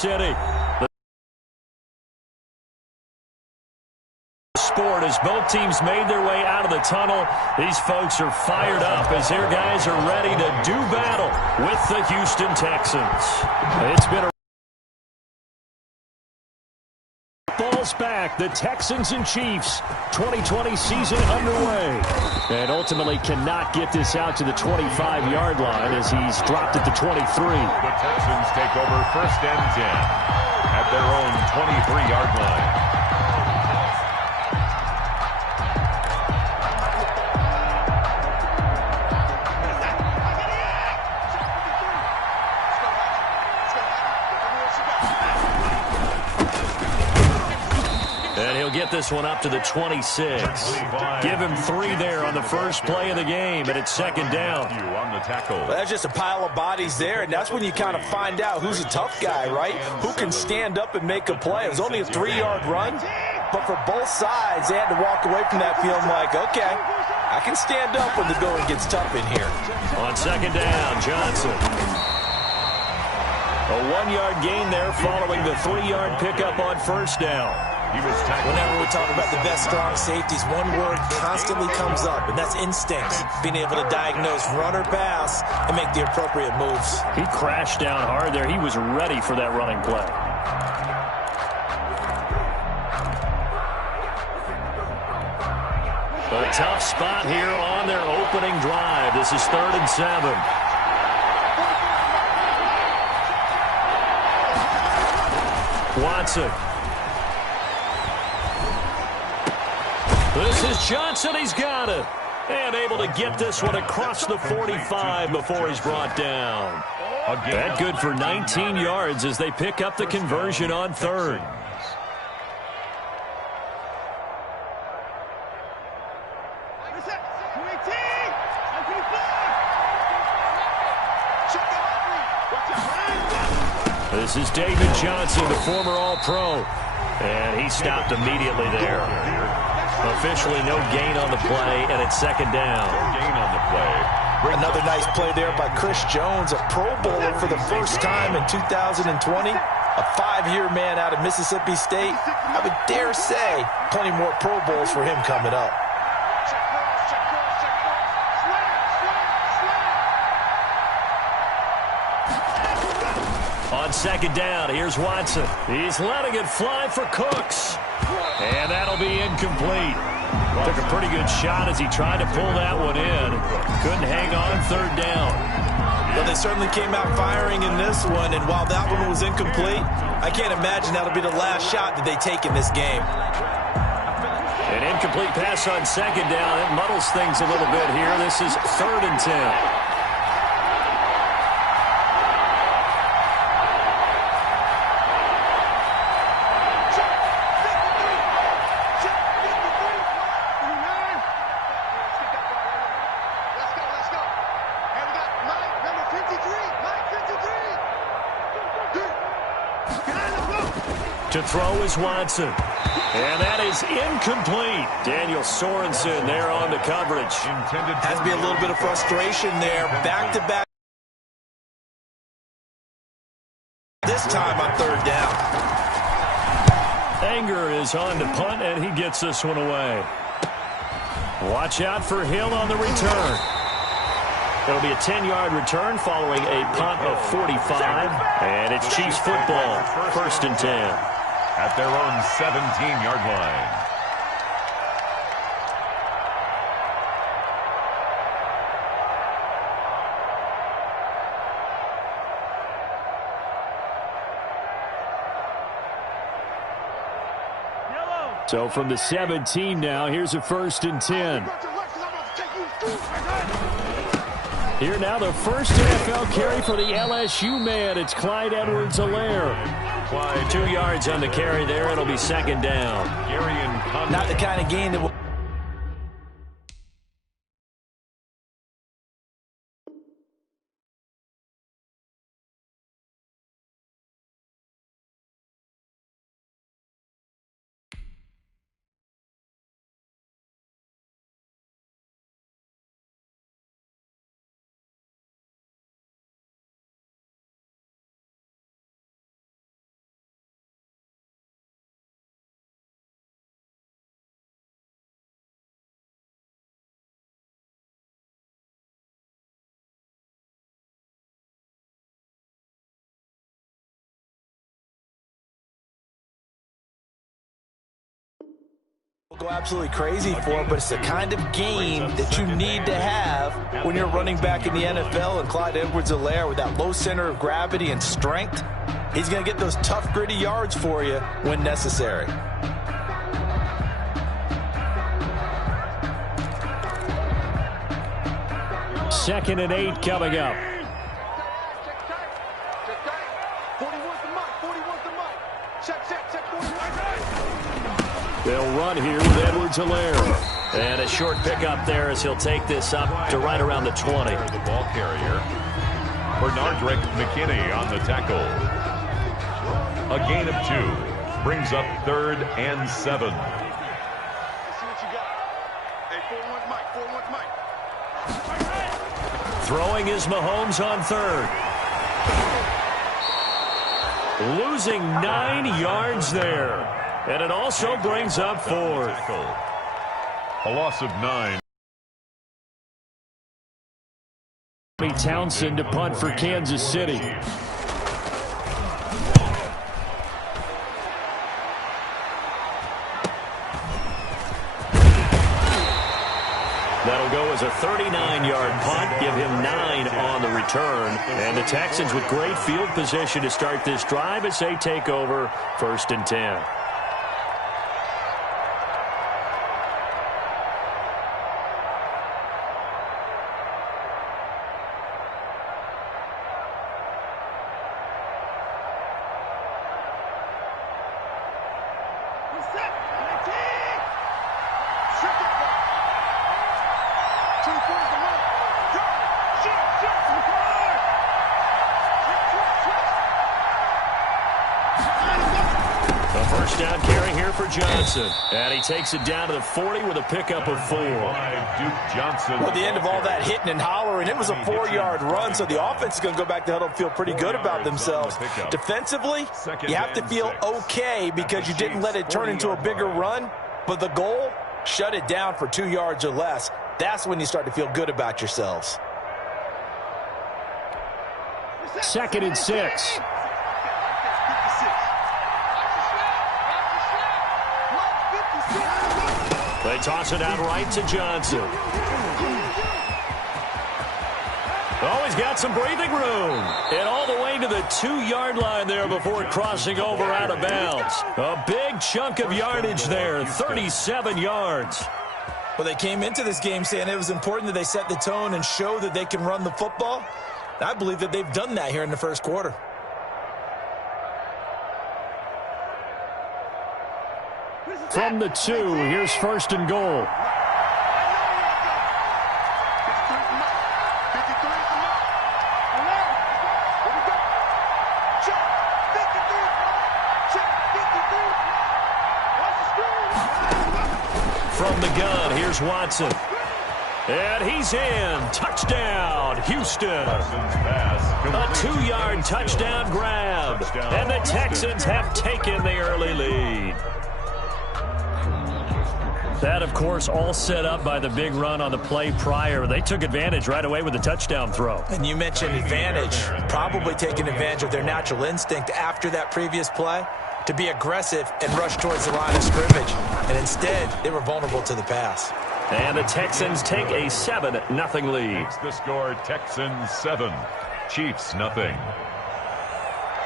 City. Sport as both teams made their way out of the tunnel. These folks are fired up as their guys are ready to do battle with the Houston Texans. It's been a balls back. The Texans and Chiefs 2020 season underway. And ultimately cannot get this out to the 25-yard line as he's dropped at the 23. The Texans take over 1st and 10 at their own 23-yard line. And he'll get this one up to the 26. Give him 3 there on the first play of the game, and it's 2nd down. On the tackle. Well, that's just a pile of bodies there, and that's when you kind of find out who's a tough guy, right? Who can stand up and make a play. It was only a 3-yard run, but for both sides, they had to walk away from that feeling like, okay, I can stand up when the going gets tough in here. On 2nd down, Johnson. A 1-yard gain there following the 3-yard pickup on 1st down. Whenever we talk about the best strong safeties, one word constantly comes up, and that's instincts. Being able to diagnose run or pass and make the appropriate moves. He crashed down hard there. He was ready for that running play. A tough spot here on their opening drive. This is 3rd and 7. Watson. This is Johnson. He's got it. And able to get this one across the 45 before he's brought down. That good for 19 yards as they pick up the conversion on 3rd. This is David Johnson, the former All-Pro. And he stopped immediately there. Officially no gain on the play, and it's 2nd down. No gain on the play. Another nice play there by Chris Jones, a Pro Bowler for the first time in 2020. A 5-year man out of Mississippi State. I would dare say plenty more Pro Bowls for him coming up. On 2nd down, here's Watson. He's letting it fly for Cooks. And that'll be incomplete. Took a pretty good shot as he tried to pull that one in. Couldn't hang on 3rd down. Well, they certainly came out firing in this one, and while that one was incomplete, I can't imagine that'll be the last shot that they take in this game. An incomplete pass on 2nd down. It muddles things a little bit here. This is 3rd and 10. To throw is Watson. And that is incomplete. Daniel Sorensen there on the coverage. Has to be a little bit of frustration there. Back-to-back. This time on 3rd down. Anger is on to punt, and he gets this one away. Watch out for Hill on the return. It'll be a 10-yard return following a punt of 45. And it's Chiefs football, 1st and 10. At their own 17-yard line. So from the 17 now, here's a 1st and 10. Here now the first NFL carry for the LSU man. It's Clyde Edwards-Helaire. 2 yards on the carry there. It'll be 2nd down. Not the kind of game that will Go absolutely crazy for him, but it's the kind of game that you need to have when you're running back in the NFL. And Clyde Edwards-Helaire, with that low center of gravity and strength, he's going to get those tough, gritty yards for you when necessary. Second and 8 coming up. They'll run here with Edwards-Helaire. And a short pickup there as he'll take this up to right around the 20. The ball carrier. Bernardrick McKinney on the tackle. A gain of 2. Brings up 3rd and 7. Throwing is Mahomes on 3rd. Losing 9 yards there. And it also brings up 4th. A loss of 9. Townsend to punt for Kansas City. That'll go as a 39-yard punt, give him 9 on the return. And the Texans with great field position to start this drive as they take over 1st and 10. First down carry here for Johnson. And he takes it down to the 40 with a pickup of 4. Duke Johnson. Well, at the end of all that hitting and hollering, it was a 4-yard run, so the offense is going to go back to huddle and feel pretty good about themselves. Defensively, you have to feel okay because you didn't let it turn into a bigger run, but the goal, shut it down for 2 yards or less. That's when you start to feel good about yourselves. 2nd and 6. They toss it out right to Johnson. Oh, he's got some breathing room. And all the way to the 2-yard line there before crossing over out of bounds. A big chunk of yardage there, 37 yards. Well, they came into this game saying it was important that they set the tone and show that they can run the football. I believe that they've done that here in the first quarter. From the 2, here's 1st and goal. From the gun, here's Watson. And he's in. Touchdown, Houston. A 2-yard touchdown grab. And the Texans have taken the early lead. That, of course, all set up by the big run on the play prior. They took advantage right away with the touchdown throw. And you mentioned advantage, probably taking advantage of their natural instinct after that previous play to be aggressive and rush towards the line of scrimmage. And instead, they were vulnerable to the pass. And the Texans take a 7-0 lead. The score, Texans 7, Chiefs nothing.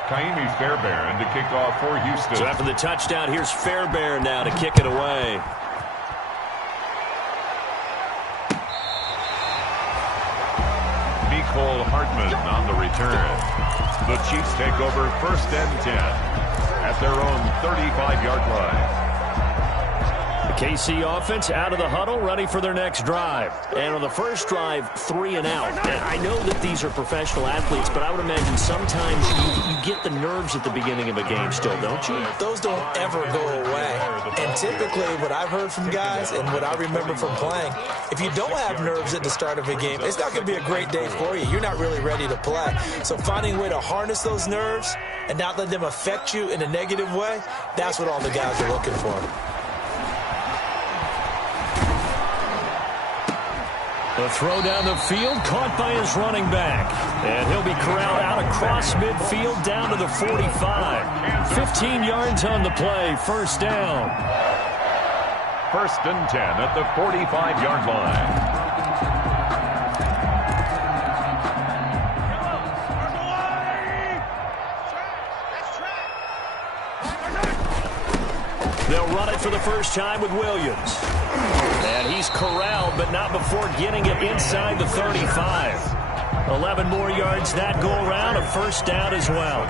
Kaimi Fairbairn to kick off for Houston. So after the touchdown, here's Fairbairn now to kick it away. Cole Hartman on the return. The Chiefs take over 1st and 10 at their own 35-yard line. The KC offense out of the huddle, ready for their next drive. And on the first drive, 3 and out. And I know that these are professional athletes, but I would imagine sometimes you get the nerves at the beginning of a game still, don't you? Those don't ever go away. And typically what I've heard from guys and what I remember from playing, if you don't have nerves at the start of a game, it's not going to be a great day for you. You're not really ready to play. So finding a way to harness those nerves and not let them affect you in a negative way, that's what all the guys are looking for. The throw down the field, caught by his running back. And he'll be corralled out across midfield down to the 45. 15 yards on the play, first down. first and 10 at the 45-yard line. They'll run it for the first time with Williams. And he's corralled, but not before getting it inside the 35. 11 more yards that go around, a first down as well.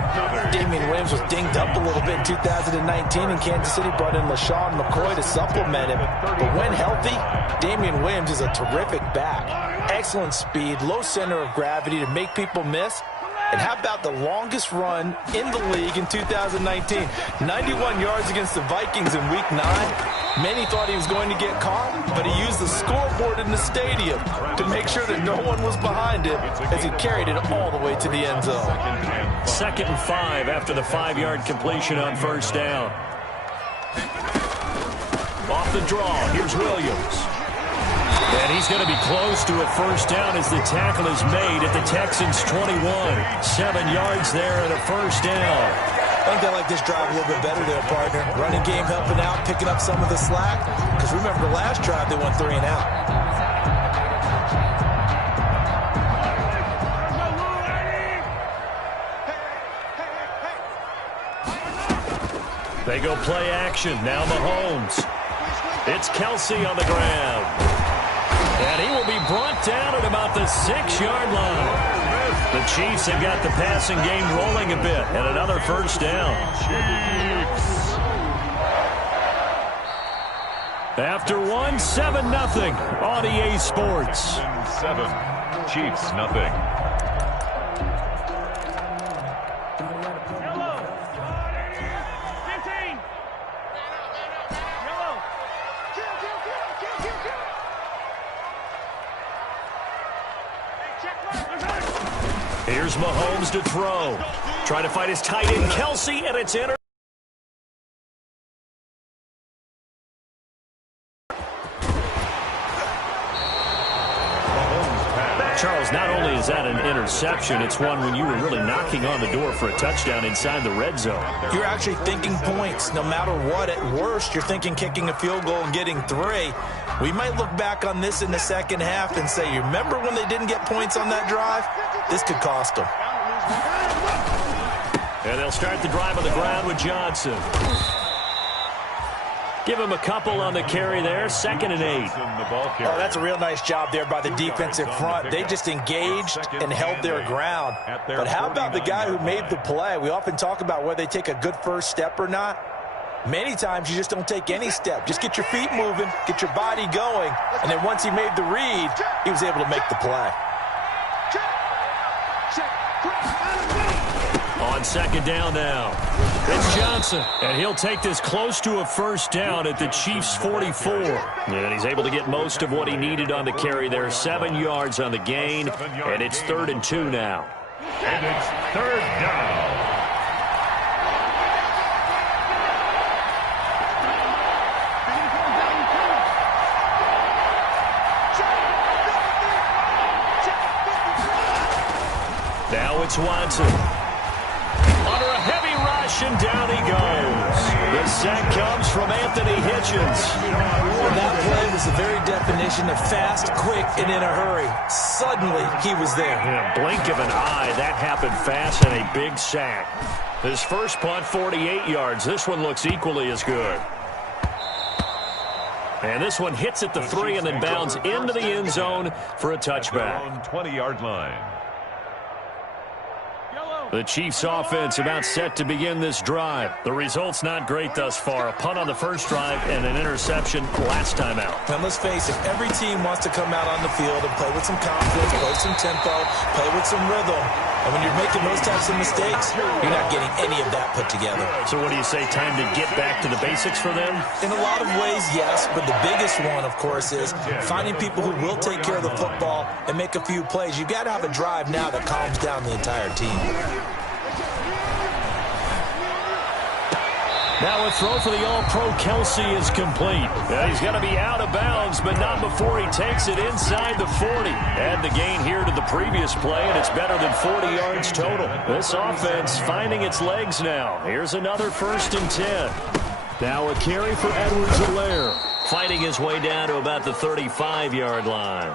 Damian Williams was dinged up a little bit in 2019, and Kansas City brought in LaShawn McCoy to supplement him. But when healthy, Damian Williams is a terrific back. Excellent speed, low center of gravity to make people miss. And how about the longest run in the league in 2019? 91 yards against the Vikings in Week 9. Many thought he was going to get caught, but he used the scoreboard in the stadium to make sure that no one was behind him as he carried it all the way to the end zone. 2nd and 5 after the 5-yard completion on first down. Off the draw, here's Williams. And he's going to be close to a first down as the tackle is made at the Texans' 21. 7 yards there and a first down. I think they like this drive a little bit better there, partner. Running game helping out, picking up some of the slack. Because remember, the last drive they went 3 and out. They go play action. Now Mahomes. It's Kelsey on the ground. And he will be brought down at about the 6-yard line. The Chiefs have got the passing game rolling a bit, and another first down. After one, 7-0 on EA Sports. 7, Chiefs nothing. Here's Mahomes to throw. Trying to fight his tight end, Kelsey, and it's in. Charles, not only is that an interception, it's one when you were really knocking on the door for a touchdown inside the red zone. You're actually thinking points. No matter what, at worst, you're thinking kicking a field goal and getting 3. We might look back on this in the second half and say, you remember when they didn't get points on that drive? This could cost them. And they'll start the drive on the ground with Johnson. Give him a couple on the carry there. 2nd and 8. Oh, that's a real nice job there by the defensive front. They just engaged and held their ground. But how about the guy who made the play? We often talk about whether they take a good first step or not. Many times you just don't take any step. Just get your feet moving, get your body going, and then once he made the read, he was able to make the play. On 2nd down now, it's Johnson, and he'll take this close to a first down at the Chiefs' 44. And he's able to get most of what he needed on the carry there. 7 yards on the gain, and it's 3rd and 2 now. And it's 3rd down. Now it's Watson. Under a heavy rush, and down he goes. The sack comes from Anthony Hitchens. Well, that play was the very definition of fast, quick, and in a hurry. Suddenly, he was there. In a blink of an eye, that happened fast, and a big sack. His first punt, 48 yards. This one looks equally as good. And this one hits at the 3 and then bounds into the end zone for a touchback. 20-yard line. The Chiefs offense about set to begin this drive. The result's not great thus far. A punt on the first drive and an interception last time out. And let's face it, every team wants to come out on the field and play with some confidence, play with some tempo, play with some rhythm. And when you're making those types of mistakes, you're not getting any of that put together. So what do you say, time to get back to the basics for them? In a lot of ways, yes. But the biggest one, of course, is finding people who will take care of the football and make a few plays. You've got to have a drive now that calms down the entire team. Now a throw for the All-Pro Kelsey is complete. He's going to be out of bounds, but not before he takes it inside the 40. Add the gain here to the previous play, and it's better than 40 yards total. This offense finding its legs now. Here's another 1st and 10. Now a carry for Edwards-Helaire. Fighting his way down to about the 35-yard line.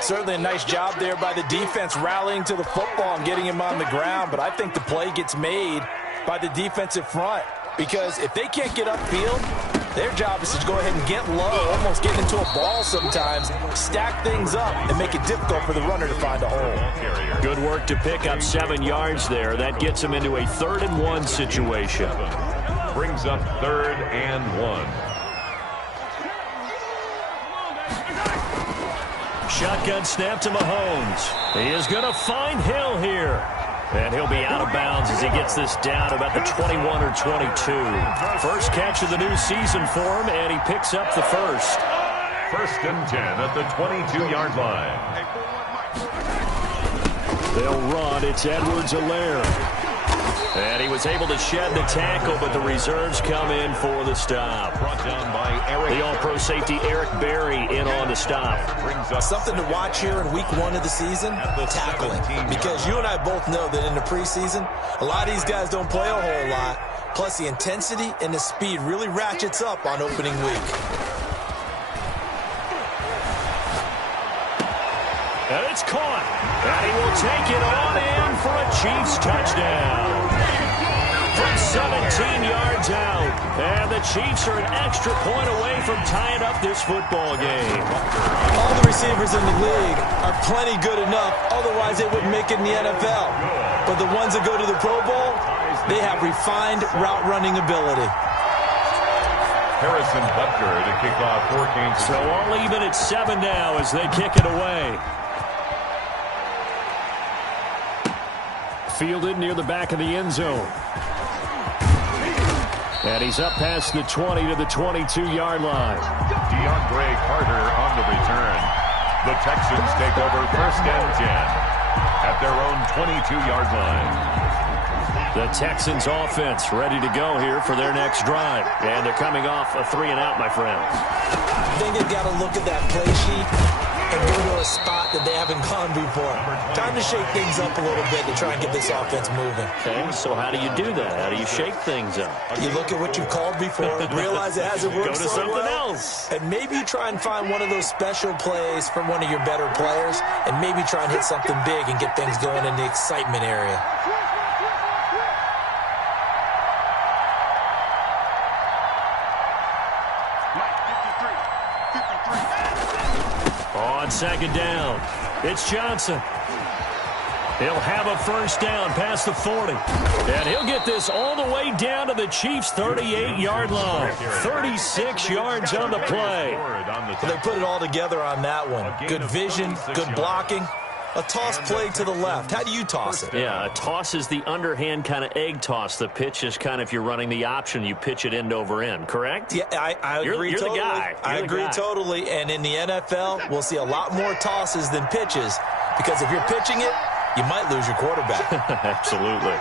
Certainly a nice job there by the defense rallying to the football and getting him on the ground, but I think the play gets made by the defensive front because if they can't get upfield, their job is to go ahead and get low, almost get into a ball sometimes, stack things up, and make it difficult for the runner to find a hole. Good work to pick up 7 yards there. That gets him into a 3rd-and-1 situation. Brings up 3rd and 1. Shotgun snap to Mahomes. He is going to find Hill here. And he'll be out of bounds as he gets this down about the 21 or 22. First catch of the new season for him, and he picks up the first. 1st and 10 at the 22-yard line. They'll run. It's Edwards-Helaire. And he was able to shed the tackle, but the reserves come in for the stop. Brought down by The all-pro safety Eric Berry in on the stop. Something to watch here in week 1 of the season, tackling. Because you and I both know that in the preseason, a lot of these guys don't play a whole lot. Plus, the intensity and the speed really ratchets up on opening week. And it's caught. And he will take it on in for a Chiefs touchdown. From 17 yards out. And the Chiefs are an extra point away from tying up this football game. All the receivers in the league are plenty good enough. Otherwise, they wouldn't make it in the NFL. But the ones that go to the Pro Bowl, they have refined route running ability. Harrison Butker to kick off for Kansas. So all even at 7 now as they kick it away. Fielded near the back of the end zone. And he's up past the 20 to the 22-yard line. DeAndre Carter on the return. The Texans take over 1st and 10 at their own 22-yard line. The Texans offense ready to go here for their next drive. And they're coming off a 3-and-out, my friend. I think they've got to look at that play sheet and go to a spot that they haven't gone before. Time to shake things up a little bit to try and get this offense moving. Okay, so how do you do that? How do you shake things up? You look at what you've called before, realize it hasn't worked Go to so something well, else. and maybe you try and find one of those special plays from one of your better players, and maybe try and hit something big and get things going in the excitement area. On 2nd down, it's Johnson. He'll have a 1st down past the 40. And he'll get this all the way down to the Chiefs' 38-yard line. 36 yards on the play. They put it all together on that one. Good vision, good blocking. A toss play to the left. How do you toss it? Yeah, a toss is the underhand kind of egg toss. The pitch is kind of, if you're running the option, you pitch it end over end, correct? Yeah, I agree you're totally. The guy. I agree totally. And in the NFL, we'll see a lot more tosses than pitches because if you're pitching it, you might lose your quarterback. Absolutely.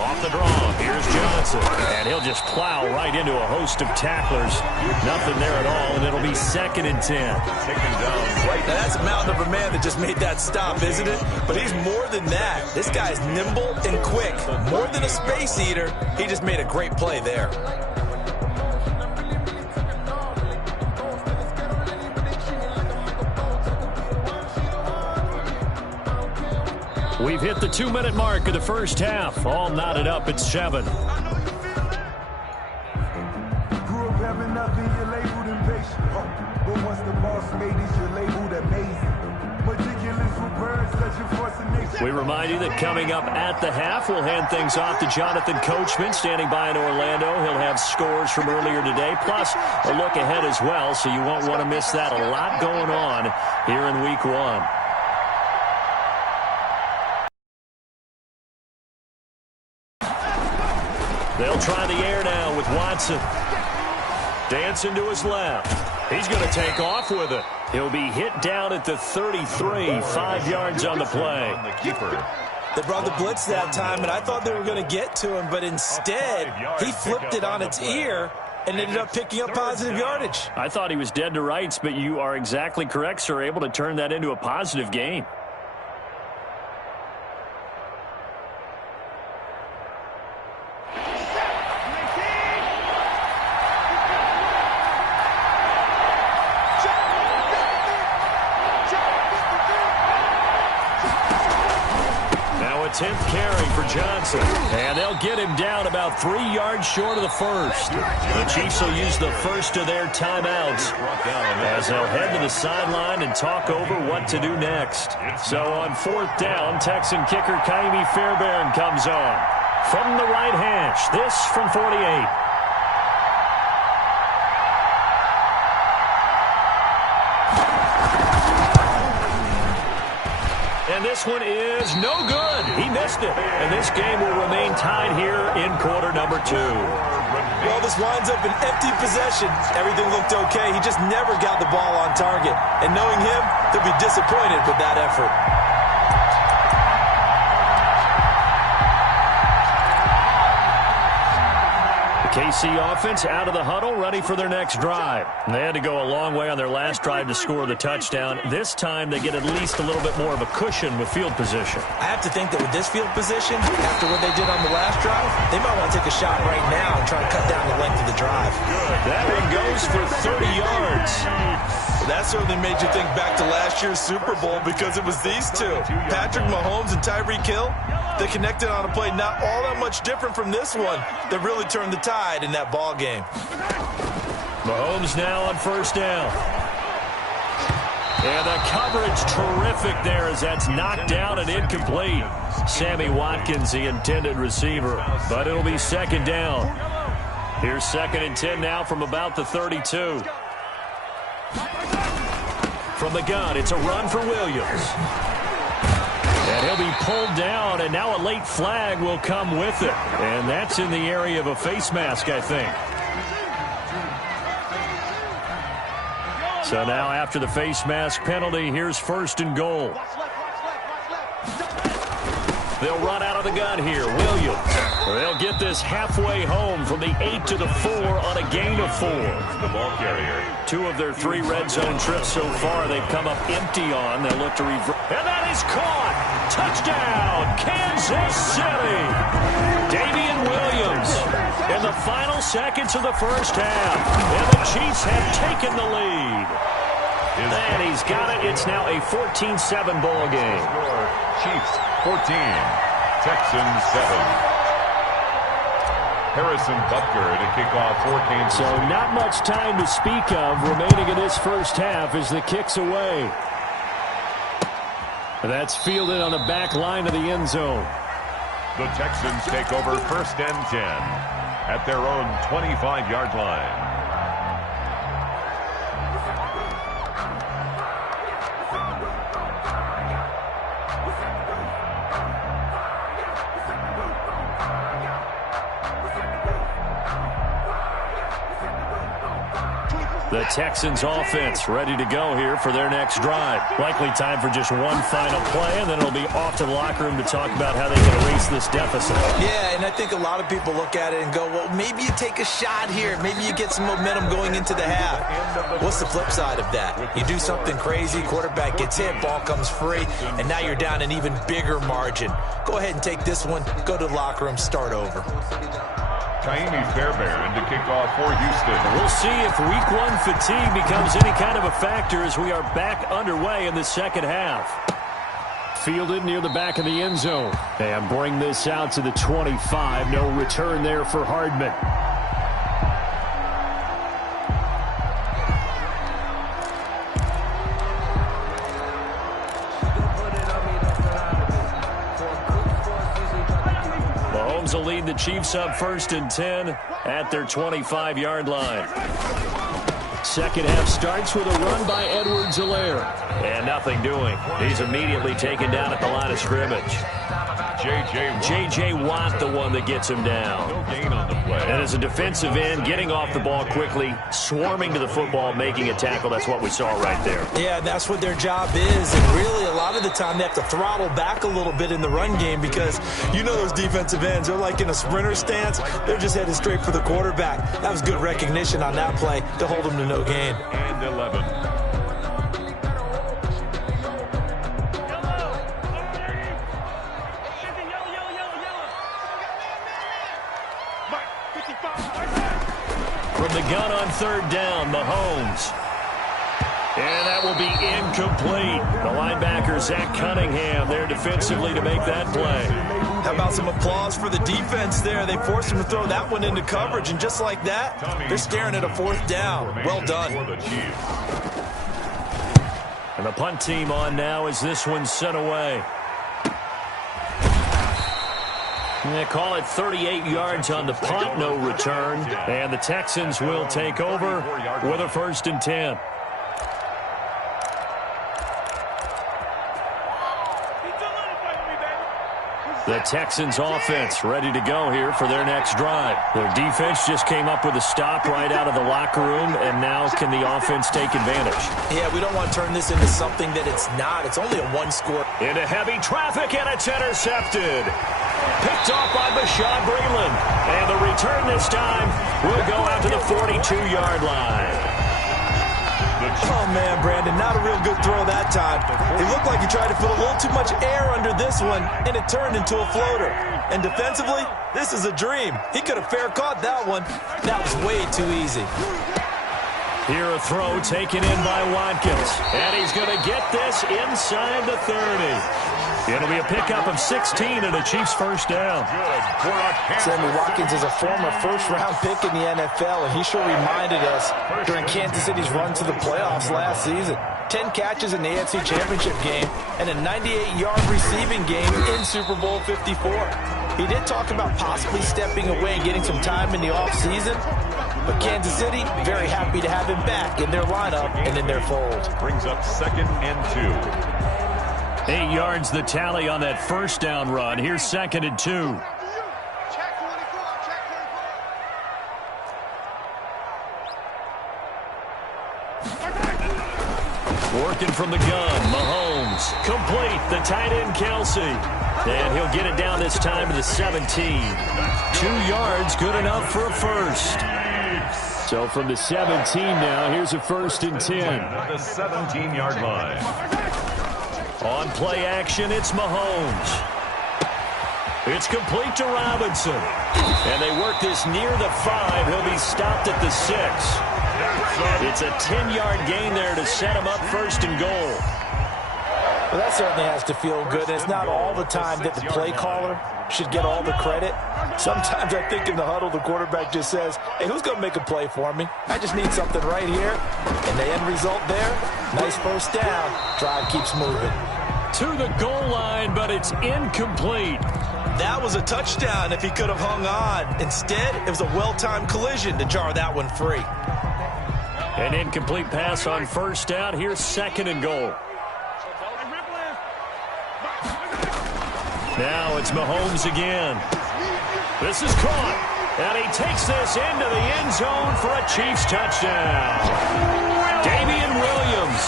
Off the draw, here's Johnson. And he'll just plow right into a host of tacklers. Nothing there at all, and it'll be 2nd and 10. Taken down right. Now, that's a mountain of a man that just made that stop, isn't it? But he's more than that. This guy's nimble and quick. More than a space eater, he just made a great play there. We've hit the 2-minute mark of the first half. All knotted up at 7. Grew up having nothing, you're labeled impatient. But once the boss made it, you're labeled amazing. Meticulous with birds, such a force of nature. We remind you that coming up at the half, we'll hand things off to Jonathan Coachman, standing by in Orlando. He'll have scores from earlier today, plus a look ahead as well, so you won't want to miss that. A lot going on here in Week 1. They'll try the air now with Watson. Dancing to his left. He's going to take off with it. He'll be hit down at the 33, 5 yards on the play. They brought the blitz that time, and I thought they were going to get to him, but instead, he flipped it on its ear and ended up picking up positive yardage. I thought he was dead to rights, but you are exactly correct, sir, able to turn that into a positive gain. impressive. And they'll get him down about 3 yards short of the first. The Chiefs will use the first of their timeouts as they'll head to the sideline and talk over what to do next. So on 4th down, Texan kicker Kaimi Fairbairn comes on. From the right hash, this from 48. And this one is no good. He missed it. And this game will remain tied here in quarter number 2. Well, this winds up an empty possession. Everything looked okay. He just never got the ball on target. And knowing him, he'll be disappointed with that effort. KC offense out of the huddle, ready for their next drive. They had to go a long way on their last drive to score the touchdown. This time they get at least a little bit more of a cushion with field position. I have to think that with this field position, after what they did on the last drive, they might want to take a shot right now and try to cut down the length of the drive. That one goes for 30 yards. That certainly made you think back to last year's Super Bowl because it was these two, Patrick Mahomes and Tyreek Hill. They connected on a play not all that much different from this one that really turned the tide in that ball game. Mahomes now on 1st down. And the coverage terrific there as that's knocked down and incomplete. Sammy Watkins, the intended receiver, but it'll be 2nd down. Here's 2nd and 10 now from about the 32. From the gun, it's a run for Williams. And he'll be pulled down, and now a late flag will come with it. And that's in the area of a face mask, I think. So now after the face mask penalty, here's 1st and goal. They'll run out of the gun here. Williams. They'll get this halfway home from the 8 to the 4 on a gain of 4. The ball carrier. 2 of their 3 red zone trips so far they've come up empty on. They'll look to reverse. And that is caught. Touchdown, Kansas City. Damian Williams in the final seconds of the first half. And the Chiefs have taken the lead. And he's got it. It's now a 14-7 ball game. Chiefs 14, Texans 7. Harrison Butker to kick off for Kansas City. So not much time to speak of remaining in this first half as the kick's away. That's fielded on the back line of the end zone. The Texans take over 1st and 10 at their own 25-yard line. The Texans offense ready to go here for their next drive. Likely time for just one final play, and then it'll be off to the locker room to talk about how they can erase this deficit. Yeah, and I think a lot of people look at it and go, well, maybe you take a shot here. Maybe you get some momentum going into the half. What's the flip side of that? You do something crazy, quarterback gets hit, ball comes free, and now you're down an even bigger margin. Go ahead and take this one, go to the locker room, start over. Kaimi Fairbairn to kick off for Houston. We'll see if Week 1 fatigue becomes any kind of a factor as we are back underway in the second half. Fielded near the back of the end zone. And bring this out to the 25. No return there for Hardman. Will lead the Chiefs up 1st and 10 at their 25-yard line. Second half starts with a run by Edwards-Helaire. And nothing doing. He's immediately taken down at the line of scrimmage. J.J. Watt, the one that gets him down. No gain on the play. And as a defensive end, getting off the ball quickly, swarming to the football, making a tackle. That's what we saw right there. Yeah, that's what their job is. And really, a lot of the time, they have to throttle back a little bit in the run game because you know those defensive ends, they're like in a sprinter stance. They're just headed straight for the quarterback. That was good recognition on that play to hold them to no gain. And 11. From the gun on 3rd down, Mahomes. And that will be incomplete. The linebacker, Zach Cunningham, there defensively to make that play. How about some applause for the defense there? They forced him to throw that one into coverage, and just like that, they're staring at a 4th down. Well done. And the punt team on now as this one's sent away. They call it 38 yards on the punt, no return. And the Texans will take over with a 1st and 10. The Texans offense ready to go here for their next drive. Their defense just came up with a stop right out of the locker room, and now can the offense take advantage? Yeah, we don't want to turn this into something that it's not. It's only a 1-score. Into heavy traffic, and it's intercepted. Picked off by Bashaud Breeland. And the return this time will go out to the 42-yard line. Oh, man, Brandon, not a real good throw that time. It looked like he tried to put a little too much air under this one, and it turned into a floater. And defensively, this is a dream. He could have fair caught that one. That was way too easy. Here a throw taken in by Watkins. And he's going to get this inside the 30. It'll be a pickup of 16 and a Chiefs 1st down. Sammy Watkins is a former 1st-round pick in the NFL, and he sure reminded us during Kansas City's run to the playoffs last season. 10 catches in the AFC Championship game and a 98-yard receiving game in Super Bowl 54. He did talk about possibly stepping away and getting some time in the offseason, but Kansas City very happy to have him back in their lineup and in their fold. Brings up 2nd and 2. 8 yards the tally on that 1st down run. Here's 2nd and 2. Working from the gun, Mahomes. Complete, the tight end, Kelsey. And he'll get it down this time to the 17. 2 yards, good enough for a 1st. So from the 17 now, here's a 1st and 10. At the 17-yard line. On play action, it's Mahomes. It's complete to Robinson. And they work this near the 5. He'll be stopped at the 6. It's a 10-yard gain there to set him up 1st and goal. Well, that certainly has to feel good. And it's not all the time that the play caller should get all the credit. Sometimes I think in the huddle, the quarterback just says, hey, who's going to make a play for me? I just need something right here. And the end result there, nice 1st down. Drive keeps moving. To the goal line, but it's incomplete. That was a touchdown if he could have hung on. Instead, it was a well-timed collision to jar that one free. An incomplete pass on 1st down. Here's 2nd and goal. Now it's Mahomes again. This is caught. And he takes this into the end zone for a Chiefs touchdown. Damian Williams.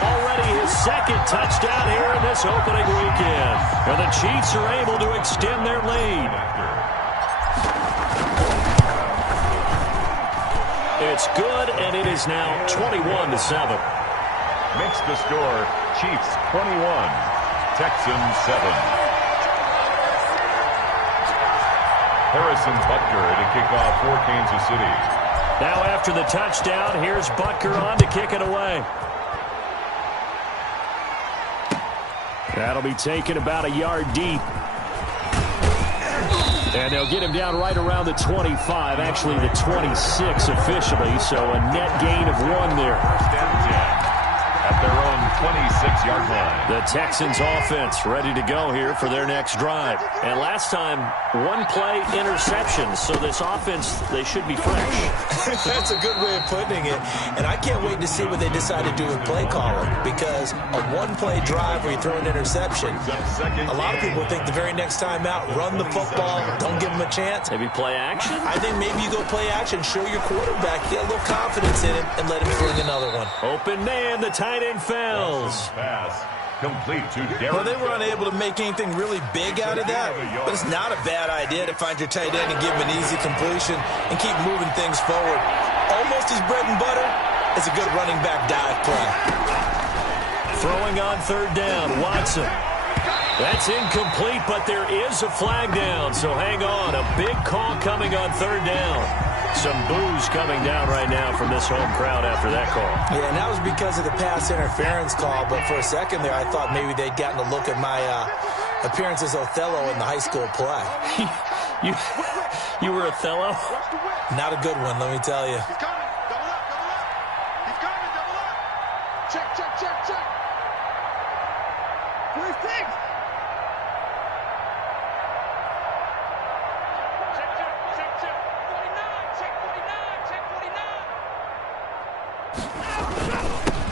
Already his 2nd touchdown here in this opening weekend. And the Chiefs are able to extend their lead. It's good, and it is now 21-7. Makes the score Chiefs 21, Texans 7. Harrison Butker to kick off for Kansas City. Now after the touchdown, here's Butker on to kick it away. That'll be taken about a yard deep. And they'll get him down right around the 25, actually the 26 officially, so a net gain of 1 there. First and 10 at their own 26-yard line. The Texans offense ready to go here for their next drive. And last time, 1-play interception, so this offense, they should be fresh. That's a good way of putting it. And I can't wait to see what they decide to do with play calling, because a 1-play drive where you throw an interception, a lot of people think the very next time out, run the football, don't give them a chance. Maybe play action? I think maybe you go play action, show your quarterback, get a little confidence in him, and let him fling another one. Open man, the tight end fails. Pass complete to Derek. Well, they were unable to make anything really big out of that, but it's not a bad idea to find your tight end and give him an easy completion and keep moving things forward. Almost his bread and butter is a good running back dive play. Throwing on 3rd down, Watson. That's incomplete, but there is a flag down, so hang on. A big call coming on 3rd down. Some boos coming down right now from this home crowd after that call. Yeah, and that was because of the pass interference call, but for a second there I thought maybe they'd gotten a look at my appearance as Othello in the high school play. You were Othello? Not a good one, let me tell you. He's coming. Double up, double up. He's coming, double up. Check, check, check, check. 26. Check, check, check, check. 49, check 49, check 49.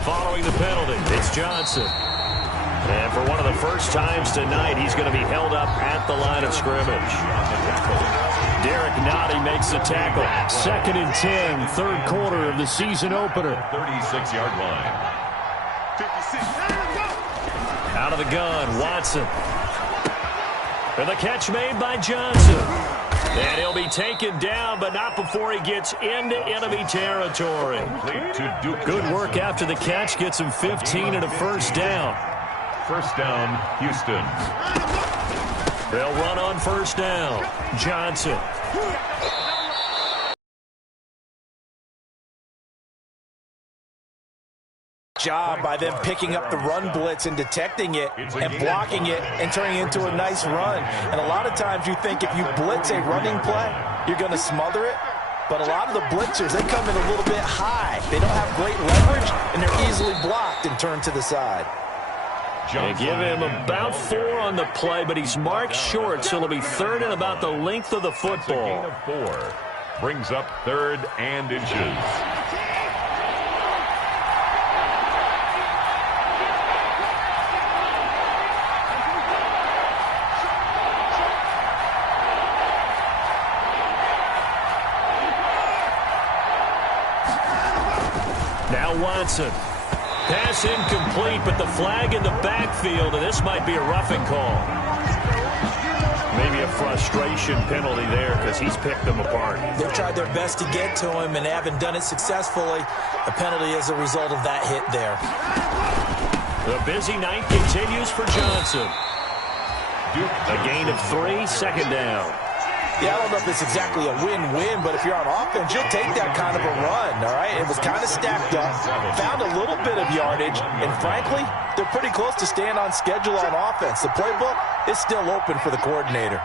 Following the penalty, it's Johnson. And for one of the first times tonight, he's going to be held up at the line of scrimmage. Derek Nottie makes the tackle. 2nd and 10, third quarter of the season opener. 36-yard line. 56. Out of the gun, Watson. And the catch made by Johnson. And he'll be taken down, but not before he gets into enemy territory. Good work after the catch. Gets him 15 and a first down. First down, Houston. They'll run on first down. Johnson. Job by them picking up the run blitz and detecting it and blocking it and turning it into a nice run. And a lot of times you think if you blitz a running play, you're going to smother it. But a lot of the blitzers, they come in a little bit high. They don't have great leverage, and they're easily blocked and turned to the side. They give him about 4 on the play, but he's marked short, so it'll be 3rd and about the length of the football. Gain of 4 brings up 3rd and inches. Now Watson. Pass incomplete, but the flag in the backfield, and this might be a roughing call. Maybe a frustration penalty there because he's picked them apart. They've tried their best to get to him and haven't done it successfully. A penalty as a result of that hit there. The busy night continues for Johnson. A gain of 3, 2nd down. Yeah, I don't know if it's exactly a win-win, but if you're on offense, you'll take that kind of a run, all right? It was kind of stacked up, found a little bit of yardage, and frankly, they're pretty close to staying on schedule on offense. The playbook is still open for the coordinator.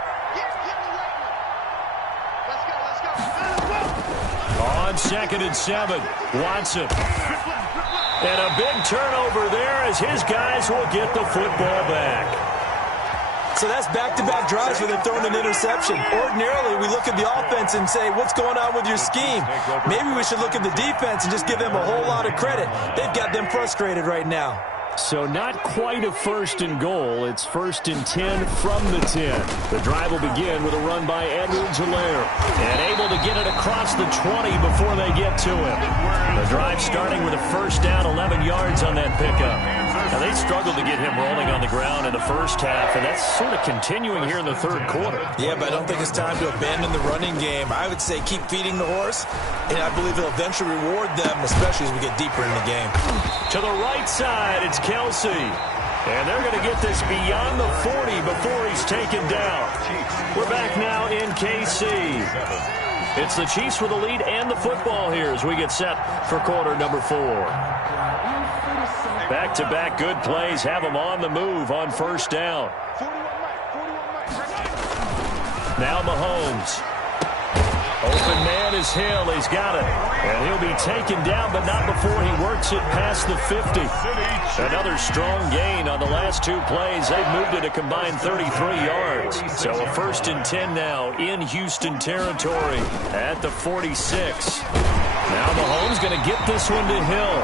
On 2nd and 7, Watson. And a big turnover there as his guys will get the football back. So that's back-to-back drives where they're throwing an interception. Ordinarily, we look at the offense and say, what's going on with your scheme? Maybe we should look at the defense and just give them a whole lot of credit. They've got them frustrated right now. So not quite a 1st and goal. It's 1st and 10 from the 10. The drive will begin with a run by Edwards-Helaire. And able to get it across the 20 before they get to him. The drive starting with a first down, 11 yards on that pickup. Now, they struggled to get him rolling on the ground in the first half, and that's sort of continuing here in the 3rd quarter. Yeah, but I don't think it's time to abandon the running game. I would say keep feeding the horse, and I believe it'll eventually reward them, especially as we get deeper in the game. To the right side, it's Kelsey. And they're going to get this beyond the 40 before he's taken down. We're back now in KC. It's the Chiefs with the lead and the football here as we get set for quarter number 4. Back-to-back good plays have them on the move on first down. Now Mahomes. Open man is Hill. He's got it. And he'll be taken down, but not before he works it past the 50. Another strong gain on the last 2 plays. They've moved it a combined 33 yards. So a 1st and 10 now in Houston territory at the 46. Now Mahomes going to get this one to Hill.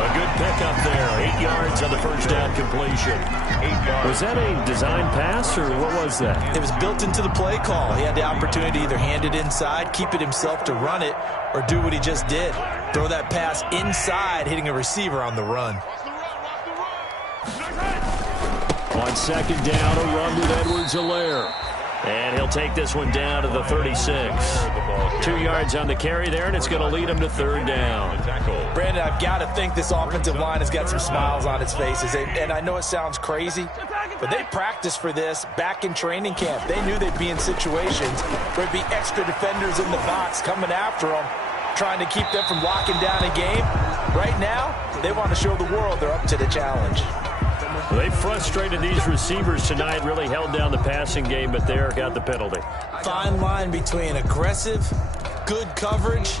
A good pickup there. 8 yards on the first down completion. 8 yards. Was that a design pass, or what was that? It was built into the play call. He had the opportunity to either hand it inside, keep it himself to run it, or do what he just did. Throw that pass inside, hitting a receiver on the run. On 2nd down, a run with Edwards-Helaire. And he'll take this one down to the 36. 2 yards on the carry there, and it's going to lead him to 3rd down. Brandon, I've got to think this offensive line has got some smiles on its faces. And I know it sounds crazy, but they practiced for this back in training camp. They knew they'd be in situations where there'd be extra defenders in the box coming after them, trying to keep them from locking down a game. Right now, they want to show the world they're up to the challenge. They frustrated these receivers tonight, really held down the passing game, but there got the penalty. Fine line between aggressive, good coverage,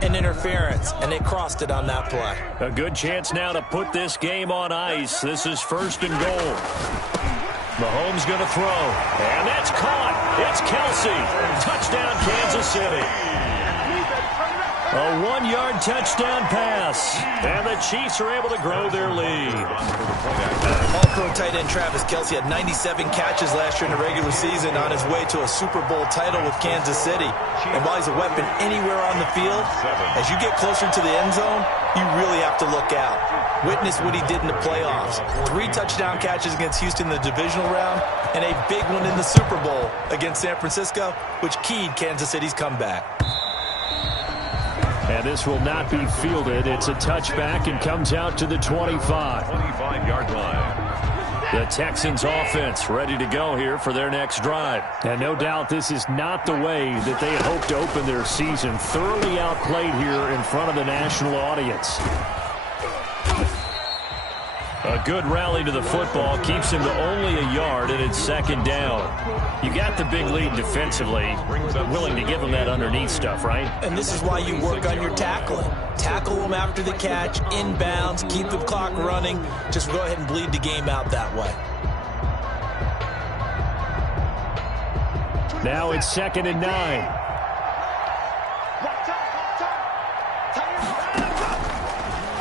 and interference, and they crossed it on that play. A good chance now to put this game on ice. This is 1st and goal. Mahomes going to throw, and that's caught. It's Kelsey. Touchdown, Kansas City. A 1-yard touchdown pass, and the Chiefs are able to grow their lead. All-pro tight end Travis Kelsey had 97 catches last year in the regular season on his way to a Super Bowl title with Kansas City. And while he's a weapon anywhere on the field, as you get closer to the end zone, you really have to look out. Witness what he did in the playoffs. 3 touchdown catches against Houston in the divisional round, and a big one in the Super Bowl against San Francisco, which keyed Kansas City's comeback. And this will not be fielded. It's a touchback and comes out to the 25. 25-yard line. The Texans offense ready to go here for their next drive. And no doubt this is not the way that they had hoped to open their season. Thoroughly outplayed here in front of the national audience. A good rally to the football keeps him to only a yard, and it's 2nd down. You got the big lead defensively, willing to give them that underneath stuff, right? And this is why you work on your tackling. Tackle them after the catch, inbounds, keep the clock running. Just go ahead and bleed the game out that way. Now it's 2nd and 9.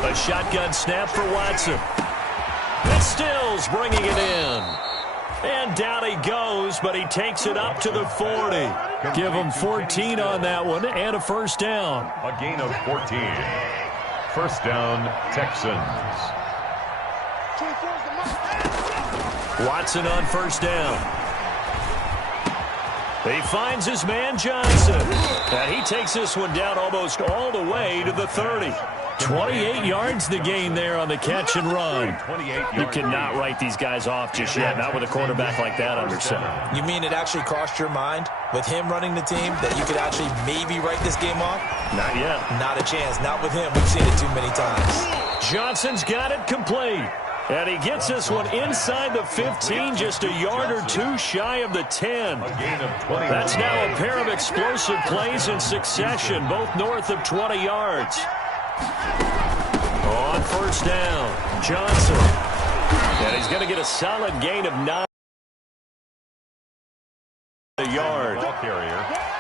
A shotgun snap for Watson. And Stills bringing it in. And down he goes, but he takes it up to the 40. Give him 14 on that one and a 1st down. A gain of 14. 1st down, Texans. Watson on 1st down. He finds his man Johnson. And he takes this one down almost all the way to the 30. 28 yards the gain there on the catch and run. You cannot write these guys off just yet, not with a quarterback like that under center. You mean it actually crossed your mind with him running the team that you could actually maybe write this game off? Not yet. Not a chance. Not with him. We've seen it too many times. Johnson's got it complete. And he gets this one inside the 15, just a yard or 2 shy of the 10. That's now a pair of explosive plays in succession, both north of 20 yards. On 1st down, Johnson. And he's going to get a solid gain of 9 yards.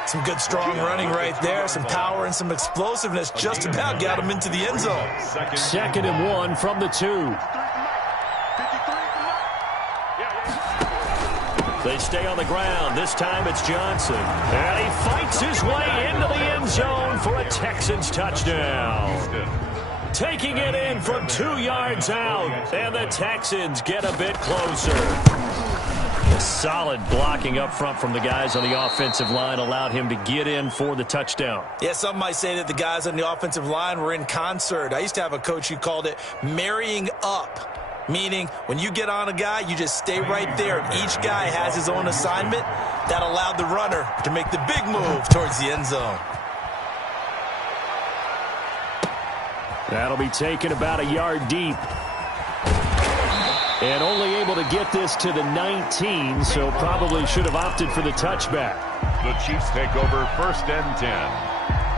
Some good strong running right there. Some power and some explosiveness just about got him into the end zone. 2nd and 1 from the 2. They stay on the ground. This time it's Johnson. And he fights his way into the end zone for a Texans touchdown. Taking it in from 2 yards out. And the Texans get a bit closer. Solid blocking up front from the guys on the offensive line allowed him to get in for the touchdown. Yeah, some might say that the guys on the offensive line were in concert. I used to have a coach who called it marrying up. Meaning, when you get on a guy, you just stay right there. Each guy has his own assignment. That allowed the runner to make the big move towards the end zone. That'll be taken about a yard deep. And only able to get this to the 19, so probably should have opted for the touchback. The Chiefs take over 1st and 10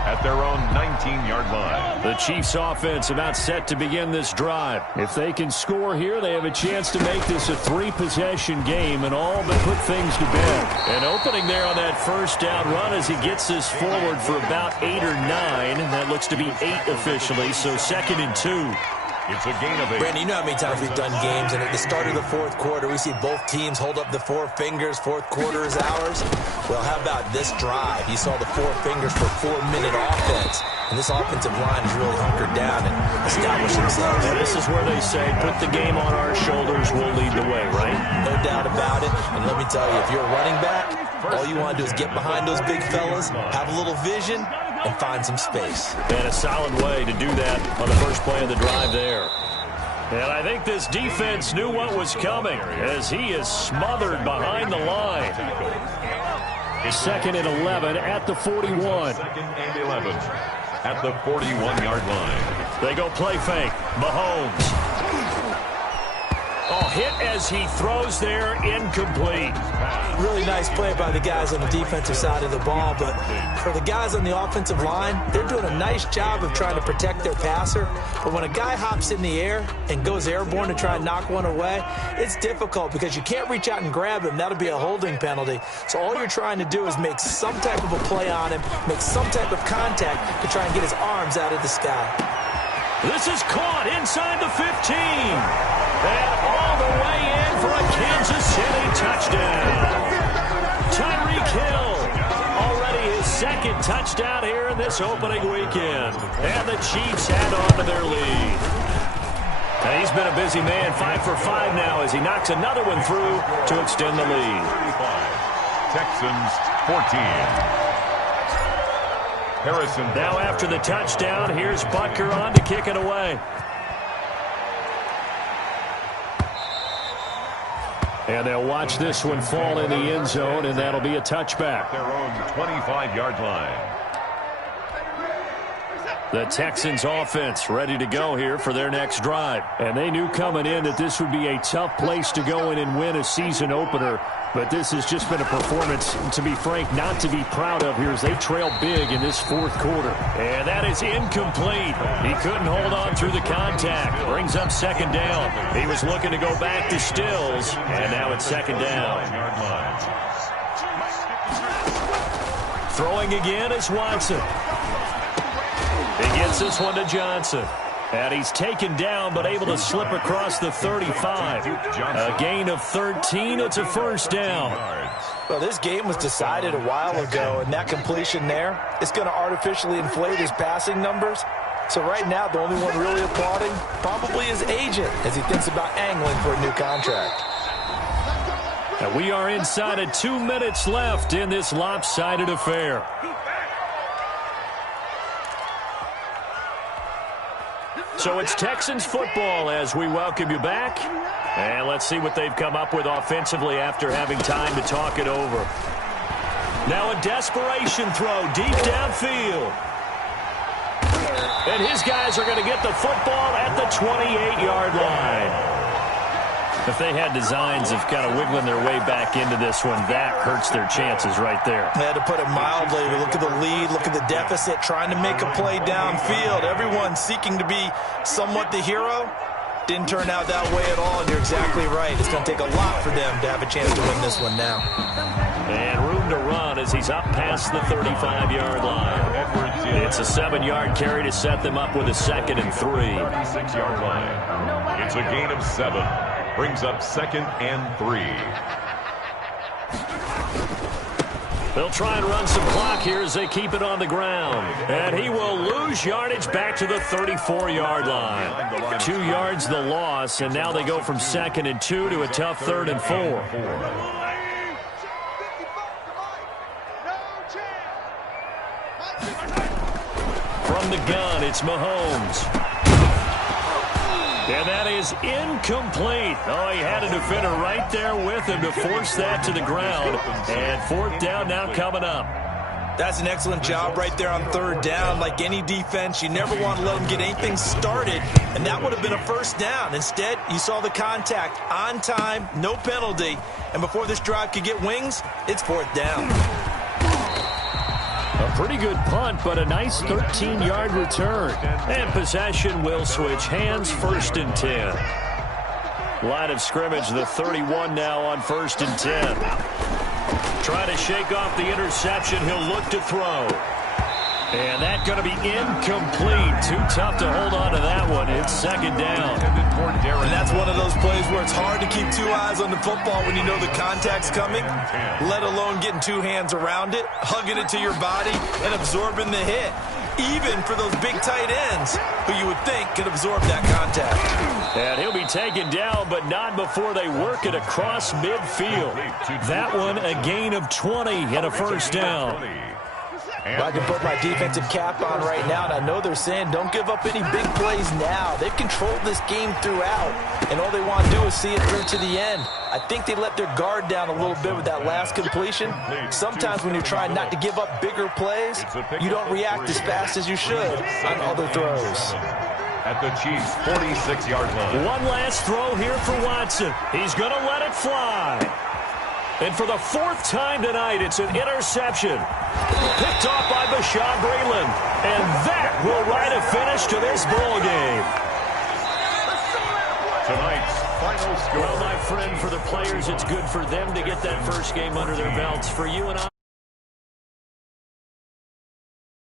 at their own 19-yard line. The Chiefs offense about set to begin this drive. If they can score here, they have a chance to make this a 3-possession game and all but put things to bed. An opening there on that 1st down run as he gets this forward for about 8 or 9. That looks to be 8 officially, so 2nd and 2. It's a gain of 8. Brandon, you know how many times we've done games, and at the start of the 4th quarter, we see both teams hold up the 4 fingers. 4th quarter is ours. Well, how about this drive? You saw the 4 fingers for 4-minute offense, and this offensive line has really hunkered down and established themselves. And this is where they say, put the game on our shoulders, we'll lead the way, right? No doubt about it. And let me tell you, if you're a running back, all you want to do is get behind those big fellas, have a little vision, and find some space. And a solid way to do that on the first play of the drive there. And I think this defense knew what was coming as he is smothered behind the line. 2nd and 11 at the 41. 2nd and 11 at the 41-yard line. They go play fake. Mahomes. Oh, hit as he throws there, incomplete. Really nice play by the guys on the defensive side of the ball, but for the guys on the offensive line, they're doing a nice job of trying to protect their passer. But when a guy hops in the air and goes airborne to try and knock one away, it's difficult because you can't reach out and grab him. That'll be a holding penalty. So all you're trying to do is make some type of a play on him, make some type of contact to try and get his arms out of the sky. This is caught inside the 15. And all the way in for a Kansas City touchdown. Tyreek Hill, already his second touchdown here in this opening weekend. And the Chiefs add on to their lead. And he's been a busy man, 5 for 5 now as he knocks another one through to extend the lead. 35. Texans 14. Harrison. Now after the touchdown, here's Butker on to kick it away. And they'll watch this one fall in the end zone, and that'll be a touchback. Their own 25-yard line. The Texans offense ready to go here for their next drive. And they knew coming in that this would be a tough place to go in and win a season opener. But this has just been a performance, to be frank, not to be proud of here as they trail big in this fourth quarter. And that is incomplete. He couldn't hold on through the contact. Brings up second down. He was looking to go back to Stills, and now it's second down. Throwing again is Watson. He gets this one to Johnson. And he's taken down but able to slip across the 35. A gain of 13. It's a first down. Well, this game was decided a while ago, and that completion there is going to artificially inflate his passing numbers. So right now, the only one really applauding probably his agent as he thinks about angling for a new contract. And we are inside of 2 minutes left in this lopsided affair. So it's Texans football as we welcome you back. And let's see what they've come up with offensively after having time to talk it over. Now a desperation throw deep downfield. And his guys are going to get the football at the 28-yard line. If they had designs of kind of wiggling their way back into this one, that hurts their chances right there. They had to put it mildly. Look at the lead, look at the deficit, trying to make a play downfield. Everyone seeking to be somewhat the hero. Didn't turn out that way at all, and you're exactly right. It's going to take a lot for them to have a chance to win this one now. And room to run as he's up past the 35-yard line. It's a 7-yard carry to set them up with a 2nd and 3. 36-yard line. It's a gain of 7. Brings up 2nd and 3. They'll try and run some clock here as they keep it on the ground. And he will lose yardage back to the 34-yard line. 2 yards the loss, and now they go from 2nd and 2 to a tough 3rd and 4. From the gun, it's Mahomes. And that is incomplete. Oh, he had a defender right there with him to force that to the ground. And 4th down now coming up. That's an excellent job right there on 3rd down. Like any defense, you never want to let them get anything started. And that would have been a 1st down. Instead, you saw the contact on time, no penalty. And before this drive could get wings, it's 4th down. A pretty good punt, but a nice 13-yard return. And possession will switch hands, 1st and 10. Line of scrimmage, the 31 now on 1st and 10. Trying to shake off the interception. He'll look to throw. And that's going to be incomplete. Too tough to hold on to that one. It's 2nd down. And that's one of those plays where it's hard to keep 2 eyes on the football when you know the contact's coming, let alone getting 2 hands around it, hugging it to your body, and absorbing the hit. Even for those big tight ends who you would think could absorb that contact. And he'll be taken down, but not before they work it across midfield. That one a gain of 20 and a 1st down. Well, I can put my defensive cap on right now, and I know they're saying don't give up any big plays now. They've controlled this game throughout, and all they want to do is see it through to the end. I think they let their guard down a little bit with that last completion. Sometimes when you're trying not to give up bigger plays, you don't react as fast as you should on other throws. at the Chiefs' 46-yard line. One last throw here for Watson. He's going to let it fly. And for the fourth time tonight, it's an interception. Picked off by Bashaud Breeland. And that will write a finish to this ball game. Tonight's final score. Well, my friend, for the players, it's good for them to get that first game under their belts. For you and I.